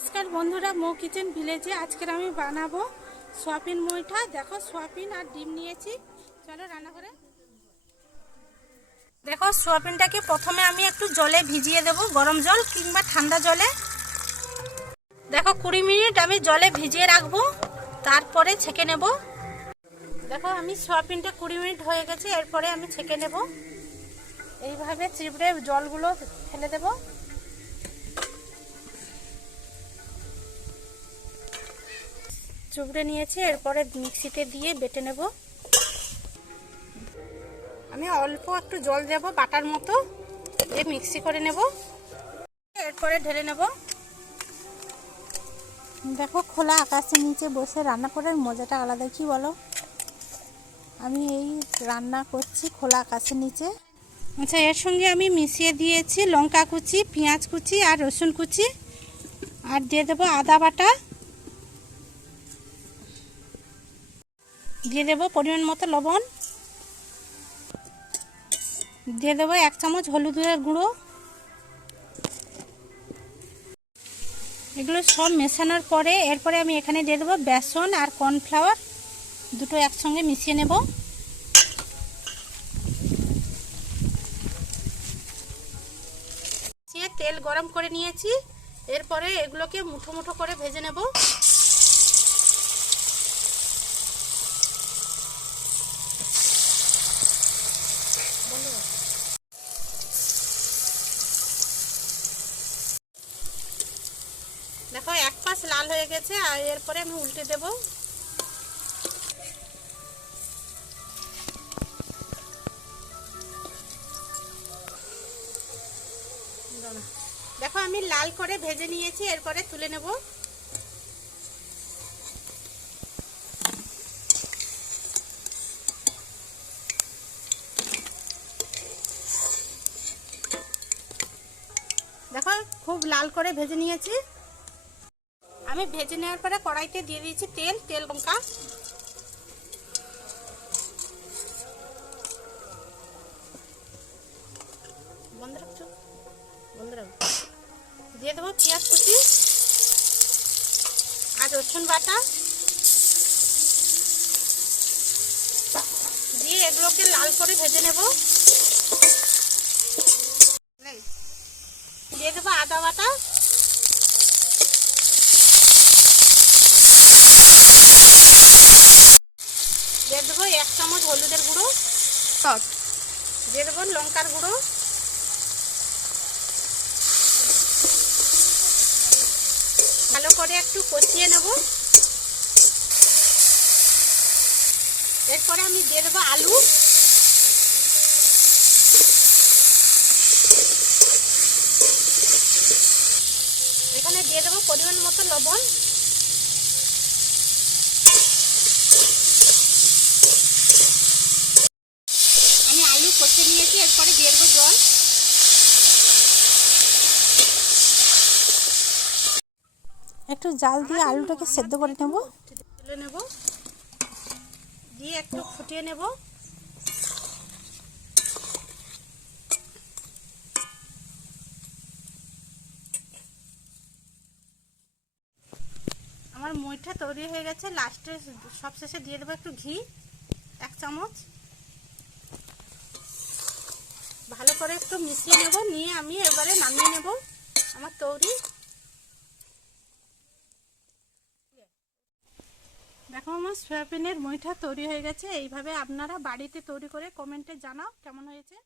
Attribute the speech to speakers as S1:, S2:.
S1: নমস্কার বন্ধুরা, মো কিচেন ভিলেজে আজকের আমি বানাবো সোয়াবিন মইঠা। দেখো, সোয়াবিন আর ডিম নিয়েছি। চলো রান্না করে দেখো, সোয়াবিনটাকে প্রথমে আমি একটু জলে ভিজিয়ে দেব, গরম জল কিংবা ঠান্ডা জলে। দেখো, কুড়ি মিনিট আমি জলে ভিজিয়ে রাখব, তারপরে ছেঁকে নেব। দেখো, আমি সোয়াবিনটা কুড়ি মিনিট হয়ে গেছে, এরপরে আমি ছেঁকে নেব। এইভাবে চিবড়ে জলগুলো ফেলে দেবো। চুবড়ে নিয়েছি এরপরে মিক্সিতে দিয়ে বেটে নেব। আমি অল্প একটু জল দেব বাটার মতো দিয়ে মিক্সি করে নেব। এরপরে ঢেলে নেব।
S2: দেখো খোলা আকাশের নিচে বসে রান্না করার মজাটা আলাদা কি বলো? আমি এই রান্না করছি খোলা আকাশের নিচে।
S1: আচ্ছা এর সঙ্গে আমি মিশিয়ে দিয়েছি লঙ্কা কুচি পেঁয়াজ কুচি আর রসুন কুচি। আর দিয়ে দেবো আদা বাটা। দিয়ে দেবো পরিমাণ মতো লবণ। দিয়ে দেবো এক চামচ হলুদের গুঁড়ো। এগুলো সব মেশানোর পরে এরপরে আমি এখানে দিয়ে দেবো বেসন আর কর্নফ্লাওয়ার। দুটো একসঙ্গে মিশিয়ে নেব। তেল গরম করে নিয়েছি। এরপরে এগুলোকে মুঠো মুঠো করে ভেজে নেব। দেখো, এক পাশ লাল হয়ে গেছে, আর এরপরে আমি উল্টে দেব। দেখো, আমি লাল করে ভেজে নিয়েছি, এরপরে তুলে নেব। দেখো, খুব লাল করে ভেজে নিয়েছি। আমি ভেজে নেওয়ার পরে কড়াইতে দিয়ে দিয়েছি তেল তেল লঙ্কা। দিয়ে দেবো পেঁয়াজ কুচি আর রসুন বাটা। দিয়ে এগুলোকে লাল করে ভেজে নেব। দিয়ে দেবো আদা বাটা দিয়ে দেবো এক চামচ হলুদের গুঁড়ো দিয়ে দেবো লঙ্কার গুঁড়ো। ভালো করে একটু কষিয়ে নেব। এরপরে আমি দিয়ে দেবো আলু। এখানে দিয়ে দেবো পরিমাণ মতো লবণ। আলু কষে নিয়েছি এরপরে দিয়ে দেবো জল।
S2: একটু জাল দিয়ে আলুটাকে সেদ্ধ করে নেব।
S1: তুলে নেব। দিয়ে একটু ফুটিয়ে নেব। আমার মইটা তৈরি হয়ে গেছে। লাস্টে সব শেষে দিয়ে দেবো একটু ঘি এক চামচ। ভালো করে একটু মিশিয়ে নেব, নিয়ে আমি এবারে নামিয়ে নেব আমার তৈরি। দেখো আমার সয়াবিনের মইঠা তৈরি হয়ে গেছে। এইভাবে আপনারা বাড়িতে তৈরি করে কমেন্টে জানাও কেমন হয়েছে।